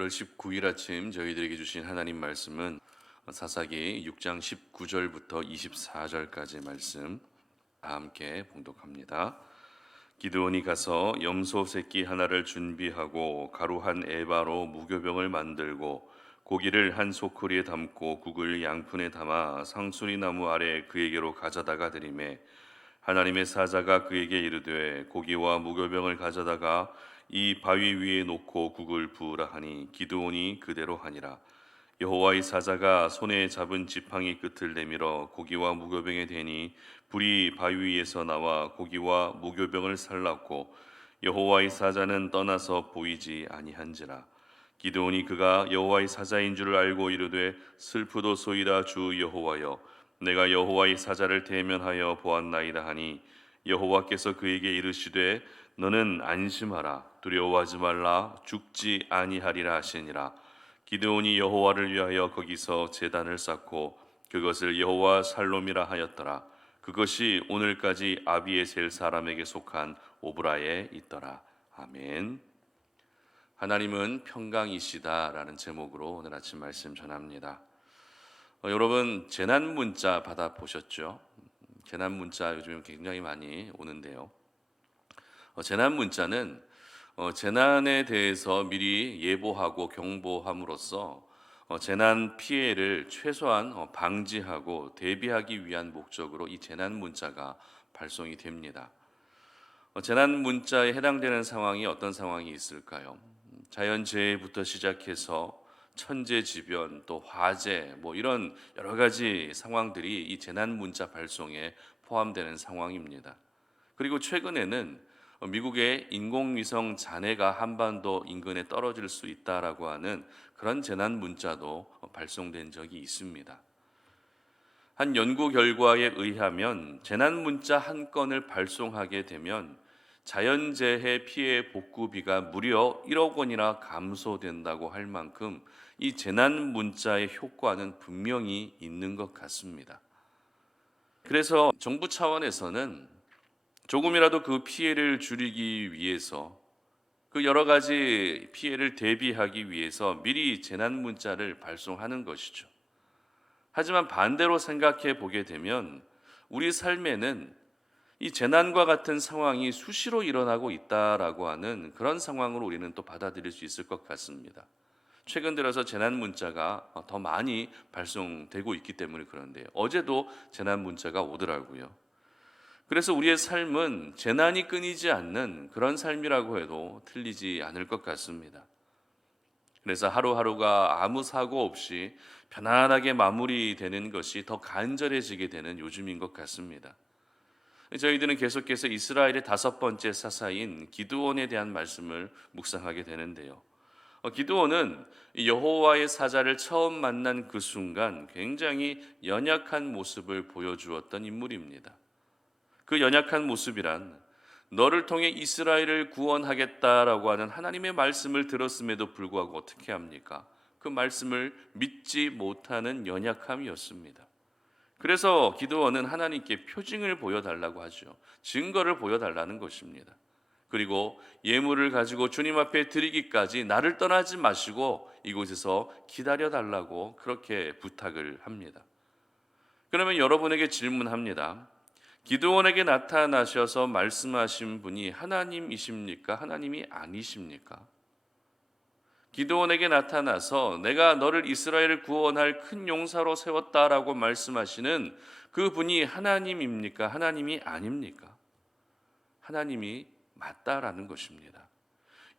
1월 19일 아침 저희들에게 주신 하나님 말씀은 사사기 6장 19절부터 24절까지 말씀 다 함께 봉독합니다. 기드온이 가서 염소 새끼 하나를 준비하고 가루 한 에바로 무교병을 만들고 고기를 한 소쿠리에 담고 국을 양푼에 담아 상수리 나무 아래 그에게로 가져다가 드리매 하나님의 사자가 그에게 이르되 고기와 무교병을 가져다가 이 바위 위에 놓고 국을 부으라 하니 기드온이 그대로 하니라. 여호와의 사자가 손에 잡은 지팡이 끝을 내밀어 고기와 무교병에 대니 불이 바위 위에서 나와 고기와 무교병을 살랐고 여호와의 사자는 떠나서 보이지 아니한지라. 기드온이 그가 여호와의 사자인 줄을 알고 이르되 슬프도소이다 주 여호와여 내가 여호와의 사자를 대면하여 보았나이다 하니 여호와께서 그에게 이르시되 너는 안심하라 두려워하지 말라 죽지 아니하리라 하시니라. 기드온이 여호와를 위하여 거기서 제단을 쌓고 그것을 여호와 살롬이라 하였더라. 그것이 오늘까지 아비에셀 사람에게 속한 오브라에 있더라. 아멘. 하나님은 평강이시다라는 제목으로 오늘 아침 말씀 전합니다. 여러분 재난 문자 받아 보셨죠? 재난 문자 요즘 굉장히 많이 오는데요. 재난 문자는 재난에 대해서 미리 예보하고 경보함으로써 재난 피해를 최소한 방지하고 대비하기 위한 목적으로 이 재난 문자가 발송이 됩니다. 재난 문자에 해당되는 상황이 어떤 상황이 있을까요? 자연재해부터 시작해서 천재지변 또 화재 이런 여러 가지 상황들이 이 재난 문자 발송에 포함되는 상황입니다. 그리고 최근에는 미국의 인공위성 잔해가 한반도 인근에 떨어질 수 있다라고 하는 그런 재난 문자도 발송된 적이 있습니다. 한 연구 결과에 의하면 재난 문자 한 건을 발송하게 되면 자연재해 피해 복구비가 무려 1억 원이나 감소된다고 할 만큼 이 재난 문자의 효과는 분명히 있는 것 같습니다. 그래서 정부 차원에서는 조금이라도 그 피해를 줄이기 위해서 그 여러 가지 피해를 대비하기 위해서 미리 재난 문자를 발송하는 것이죠. 하지만 반대로 생각해 보게 되면 우리 삶에는 이 재난과 같은 상황이 수시로 일어나고 있다라고 하는 그런 상황으로 우리는 또 받아들일 수 있을 것 같습니다. 최근 들어서 재난 문자가 더 많이 발송되고 있기 때문에 그런데요. 어제도 재난 문자가 오더라고요. 그래서 우리의 삶은 재난이 끊이지 않는 그런 삶이라고 해도 틀리지 않을 것 같습니다. 그래서 하루하루가 아무 사고 없이 편안하게 마무리되는 것이 더 간절해지게 되는 요즘인 것 같습니다. 저희들은 계속해서 이스라엘의 5번째 사사인 기드온에 대한 말씀을 묵상하게 되는데요. 기드온은 여호와의 사자를 처음 만난 그 순간 굉장히 연약한 모습을 보여주었던 인물입니다. 그 연약한 모습이란 너를 통해 이스라엘을 구원하겠다라고 하는 하나님의 말씀을 들었음에도 불구하고 어떻게 합니까? 그 말씀을 믿지 못하는 연약함이었습니다. 그래서 기드온은 하나님께 표징을 보여달라고 하죠. 증거를 보여달라는 것입니다. 그리고 예물을 가지고 주님 앞에 드리기까지 나를 떠나지 마시고 이곳에서 기다려달라고 그렇게 부탁을 합니다. 그러면 여러분에게 질문합니다. 기드온에게 나타나셔서 말씀하신 분이 하나님이십니까? 하나님이 아니십니까? 기드온에게 나타나서 내가 너를 이스라엘을 구원할 큰 용사로 세웠다라고 말씀하시는 그 분이 하나님입니까? 하나님이 아닙니까? 하나님이 맞다라는 것입니다.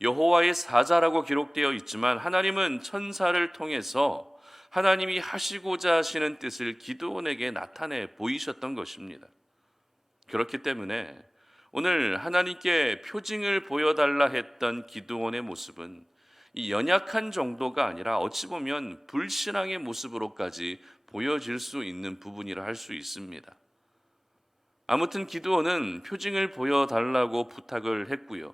여호와의 사자라고 기록되어 있지만 하나님은 천사를 통해서 하나님이 하시고자 하시는 뜻을 기드온에게 나타내 보이셨던 것입니다. 그렇기 때문에 오늘 하나님께 표징을 보여달라 했던 기드온의 모습은 이 연약한 정도가 아니라 어찌 보면 불신앙의 모습으로까지 보여질 수 있는 부분이라 할 수 있습니다. 아무튼 기드온은 표징을 보여달라고 부탁을 했고요.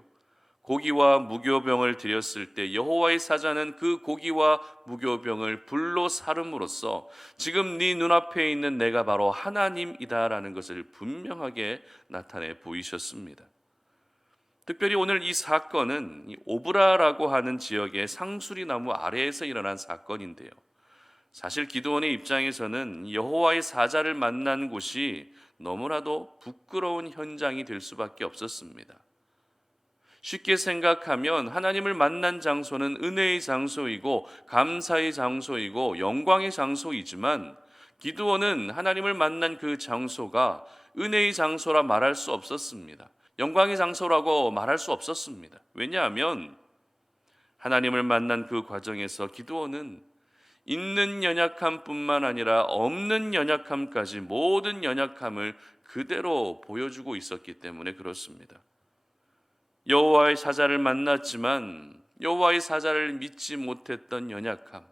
고기와 무교병을 드렸을 때 여호와의 사자는 그 고기와 무교병을 불로 사름으로써 지금 네 눈앞에 있는 내가 바로 하나님이다라는 것을 분명하게 나타내 보이셨습니다. 특별히 오늘 이 사건은 이 오브라라고 하는 지역의 상수리 나무 아래에서 일어난 사건인데요. 사실 기드온의 입장에서는 여호와의 사자를 만난 곳이 너무나도 부끄러운 현장이 될 수밖에 없었습니다. 쉽게 생각하면 하나님을 만난 장소는 은혜의 장소이고 감사의 장소이고 영광의 장소이지만 기드온은 하나님을 만난 그 장소가 은혜의 장소라 말할 수 없었습니다. 영광의 장소라고 말할 수 없었습니다. 왜냐하면 하나님을 만난 그 과정에서 기드온은 있는 연약함뿐만 아니라 없는 연약함까지 모든 연약함을 그대로 보여주고 있었기 때문에 그렇습니다. 여호와의 사자를 만났지만 여호와의 사자를 믿지 못했던 연약함,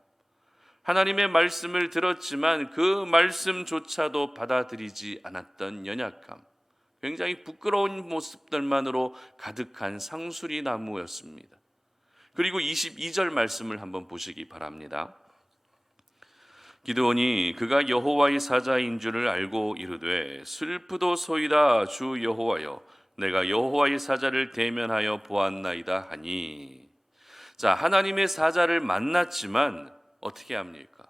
하나님의 말씀을 들었지만 그 말씀조차도 받아들이지 않았던 연약함, 굉장히 부끄러운 모습들만으로 가득한 상수리 나무였습니다. 그리고 22절 말씀을 한번 보시기 바랍니다. 기드온이 그가 여호와의 사자인 줄을 알고 이르되 슬프도소이다 주 여호와여 내가 여호와의 사자를 대면하여 보았나이다 하니. 자, 하나님의 사자를 만났지만 어떻게 합니까?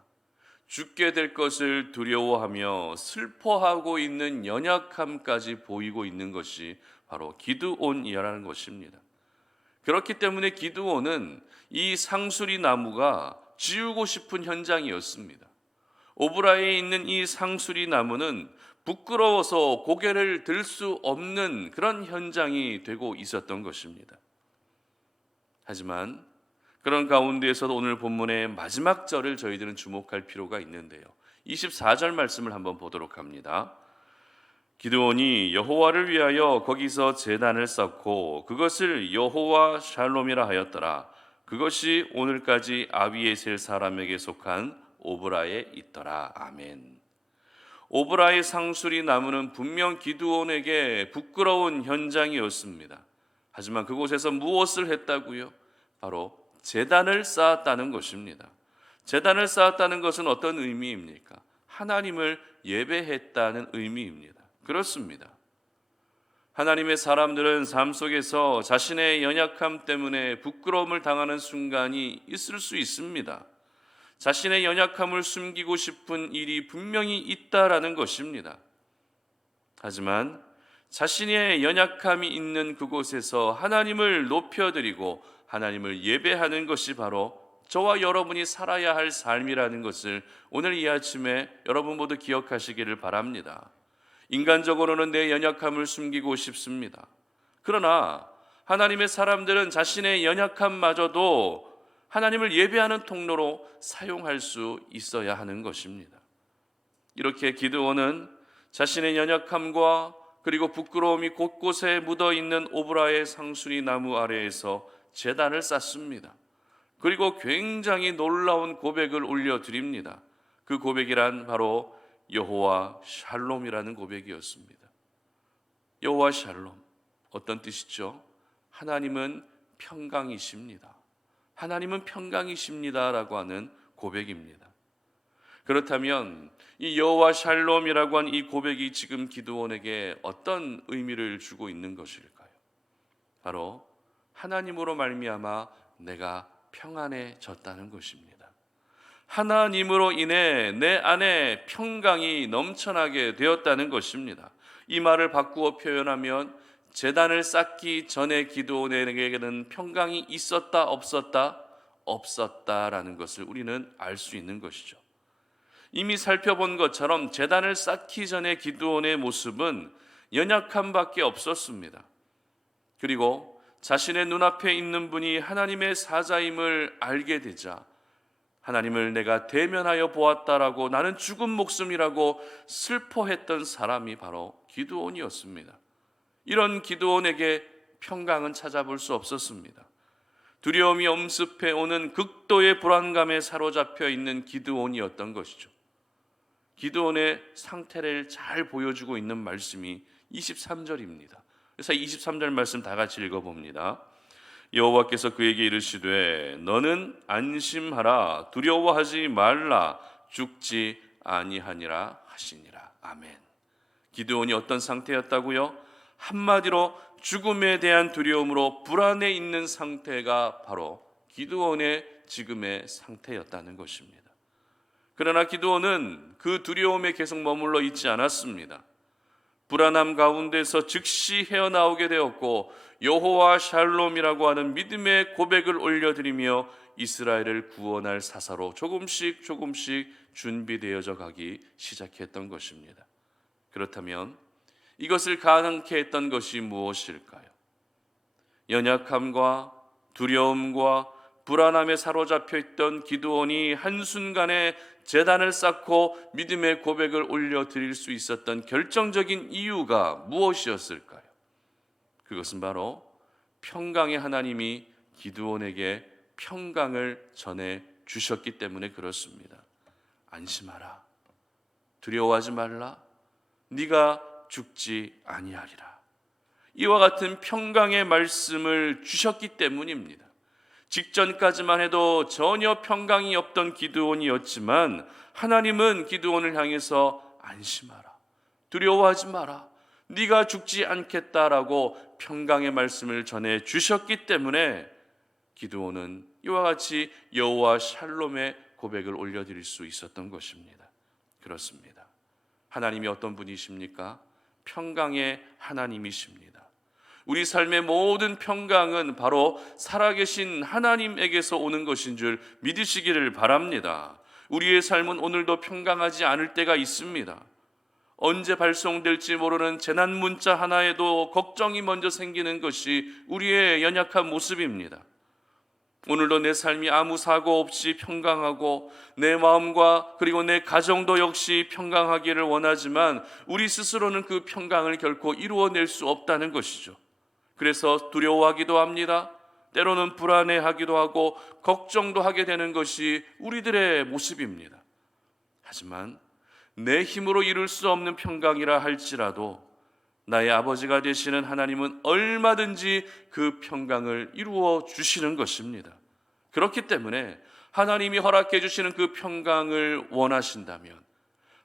죽게 될 것을 두려워하며 슬퍼하고 있는 연약함까지 보이고 있는 것이 바로 기드온이라는 것입니다. 그렇기 때문에 기드온은 이 상수리 나무가 지우고 싶은 현장이었습니다. 오브라에 있는 이 상수리 나무는 부끄러워서 고개를 들 수 없는 그런 현장이 되고 있었던 것입니다. 하지만 그런 가운데에서도 오늘 본문의 마지막 절을 저희들은 주목할 필요가 있는데요. 24절 말씀을 한번 보도록 합니다. 기드온이 여호와를 위하여 거기서 제단을 쌓고 그것을 여호와 샬롬이라 하였더라. 그것이 오늘까지 아비에셀 사람에게 속한 오브라에 있더라. 아멘. 오브라의 상수리 나무는 분명 기드온에게 부끄러운 현장이었습니다. 하지만 그곳에서 무엇을 했다고요? 바로 제단을 쌓았다는 것입니다. 제단을 쌓았다는 것은 어떤 의미입니까? 하나님을 예배했다는 의미입니다. 그렇습니다. 하나님의 사람들은 삶 속에서 자신의 연약함 때문에 부끄러움을 당하는 순간이 있을 수 있습니다. 자신의 연약함을 숨기고 싶은 일이 분명히 있다라는 것입니다. 하지만 자신의 연약함이 있는 그곳에서 하나님을 높여드리고 하나님을 예배하는 것이 바로 저와 여러분이 살아야 할 삶이라는 것을 오늘 이 아침에 여러분 모두 기억하시기를 바랍니다. 인간적으로는 내 연약함을 숨기고 싶습니다. 그러나 하나님의 사람들은 자신의 연약함마저도 하나님을 예배하는 통로로 사용할 수 있어야 하는 것입니다. 이렇게 기드온은 자신의 연약함과 그리고 부끄러움이 곳곳에 묻어있는 오브라의 상수리 나무 아래에서 제단을 쌓습니다. 그리고 굉장히 놀라운 고백을 올려드립니다. 그 고백이란 바로 여호와 샬롬이라는 고백이었습니다. 여호와 샬롬, 어떤 뜻이죠? 하나님은 평강이십니다. 하나님은 평강이십니다라고 하는 고백입니다. 그렇다면 이 여호와 샬롬이라고 한 이 고백이 지금 기드온에게 어떤 의미를 주고 있는 것일까요? 바로 하나님으로 말미암아 내가 평안해졌다는 것입니다. 하나님으로 인해 내 안에 평강이 넘쳐나게 되었다는 것입니다. 이 말을 바꾸어 표현하면 제단을 쌓기 전에 기드온에게는 평강이 있었다 없었다? 없었다라는 것을 우리는 알 수 있는 것이죠. 이미 살펴본 것처럼 제단을 쌓기 전에 기드온의 모습은 연약함밖에 없었습니다. 그리고 자신의 눈앞에 있는 분이 하나님의 사자임을 알게 되자 하나님을 내가 대면하여 보았다라고 나는 죽은 목숨이라고 슬퍼했던 사람이 바로 기드온이었습니다. 이런 기드온에게 평강은 찾아볼 수 없었습니다. 두려움이 엄습해 오는 극도의 불안감에 사로잡혀 있는 기드온이었던 것이죠. 기드온의 상태를 잘 보여주고 있는 말씀이 23절입니다. 그래서 23절 말씀 다 같이 읽어봅니다. 여호와께서 그에게 이르시되 너는 안심하라 두려워하지 말라 죽지 아니하니라 하시니라. 아멘. 기드온이 어떤 상태였다고요? 한마디로 죽음에 대한 두려움으로 불안해 있는 상태가 바로 기드온의 지금의 상태였다는 것입니다. 그러나 기드온은 그 두려움에 계속 머물러 있지 않았습니다. 불안함 가운데서 즉시 헤어나오게 되었고 여호와 샬롬이라고 하는 믿음의 고백을 올려드리며 이스라엘을 구원할 사사로 조금씩 준비되어져 가기 시작했던 것입니다. 그렇다면 이것을 가능케 했던 것이 무엇일까요? 연약함과 두려움과 불안함에 사로잡혀 있던 기드온이 한순간에 제단을 쌓고 믿음의 고백을 올려드릴 수 있었던 결정적인 이유가 무엇이었을까요? 그것은 바로 평강의 하나님이 기드온에게 평강을 전해 주셨기 때문에 그렇습니다. 안심하라, 두려워하지 말라, 네가 죽지 아니하리라. 이와 같은 평강의 말씀을 주셨기 때문입니다. 직전까지만 해도 전혀 평강이 없던 기드온이었지만 하나님은 기드온을 향해서 안심하라, 두려워하지 마라, 네가 죽지 않겠다라고 평강의 말씀을 전해 주셨기 때문에 기드온은 이와 같이 여호와 샬롬의 고백을 올려드릴 수 있었던 것입니다. 그렇습니다. 하나님이 어떤 분이십니까? 평강의 하나님이십니다. 우리 삶의 모든 평강은 바로 살아계신 하나님에게서 오는 것인 줄 믿으시기를 바랍니다. 우리의 삶은 오늘도 평강하지 않을 때가 있습니다. 언제 발송될지 모르는 재난 문자 하나에도 걱정이 먼저 생기는 것이 우리의 연약한 모습입니다. 오늘도 내 삶이 아무 사고 없이 평강하고 내 마음과 그리고 내 가정도 역시 평강하기를 원하지만 우리 스스로는 그 평강을 결코 이루어낼 수 없다는 것이죠. 그래서 두려워하기도 합니다. 때로는 불안해하기도 하고 걱정도 하게 되는 것이 우리들의 모습입니다. 하지만 내 힘으로 이룰 수 없는 평강이라 할지라도 나의 아버지가 되시는 하나님은 얼마든지 그 평강을 이루어 주시는 것입니다. 그렇기 때문에 하나님이 허락해 주시는 그 평강을 원하신다면,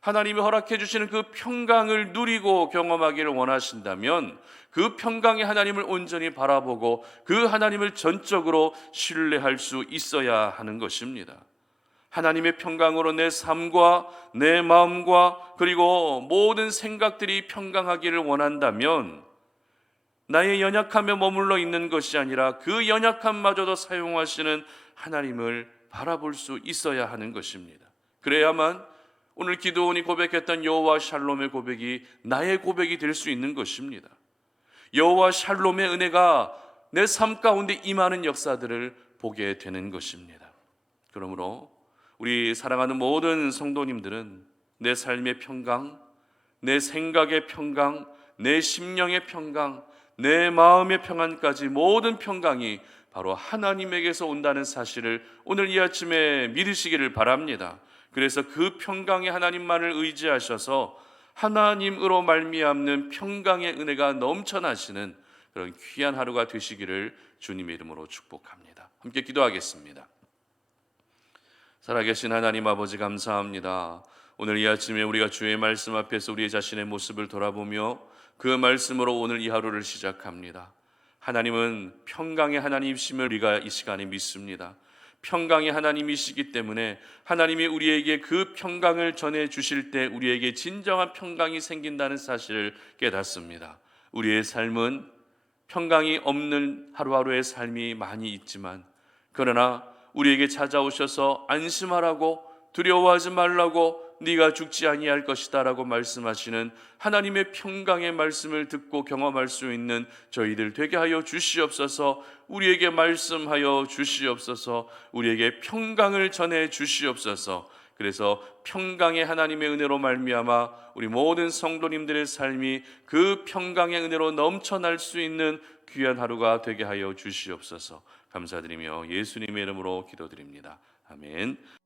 하나님이 허락해 주시는 그 평강을 누리고 경험하기를 원하신다면 그 평강의 하나님을 온전히 바라보고 그 하나님을 전적으로 신뢰할 수 있어야 하는 것입니다. 하나님의 평강으로 내 삶과 내 마음과 그리고 모든 생각들이 평강하기를 원한다면 나의 연약함에 머물러 있는 것이 아니라 그 연약함마저도 사용하시는 하나님을 바라볼 수 있어야 하는 것입니다. 그래야만 오늘 기드온이 고백했던 여호와 샬롬의 고백이 나의 고백이 될 수 있는 것입니다. 여호와 샬롬의 은혜가 내 삶 가운데 임하는 역사들을 보게 되는 것입니다. 그러므로 우리 사랑하는 모든 성도님들은 내 삶의 평강, 내 생각의 평강, 내 심령의 평강, 내 마음의 평안까지 모든 평강이 바로 하나님에게서 온다는 사실을 오늘 이 아침에 믿으시기를 바랍니다. 그래서 그 평강의 하나님만을 의지하셔서 하나님으로 말미암는 평강의 은혜가 넘쳐나시는 그런 귀한 하루가 되시기를 주님의 이름으로 축복합니다. 함께 기도하겠습니다. 살아계신 하나님 아버지 감사합니다. 오늘 이 아침에 우리가 주의 말씀 앞에서 우리 자신의 모습을 돌아보며 그 말씀으로 오늘 이 하루를 시작합니다. 하나님은 평강의 하나님이심을 우리가 이 시간에 믿습니다. 평강의 하나님이시기 때문에 하나님이 우리에게 그 평강을 전해 주실 때 우리에게 진정한 평강이 생긴다는 사실을 깨닫습니다. 우리의 삶은 평강이 없는 하루하루의 삶이 많이 있지만 그러나 우리에게 찾아오셔서 안심하라고 두려워하지 말라고 네가 죽지 아니할 것이다 라고 말씀하시는 하나님의 평강의 말씀을 듣고 경험할 수 있는 저희들 되게 하여 주시옵소서. 우리에게 말씀하여 주시옵소서. 우리에게 평강을 전해 주시옵소서. 그래서 평강의 하나님의 은혜로 말미암아 우리 모든 성도님들의 삶이 그 평강의 은혜로 넘쳐날 수 있는 귀한 하루가 되게 하여 주시옵소서. 감사드리며 예수님의 이름으로 기도드립니다. 아멘.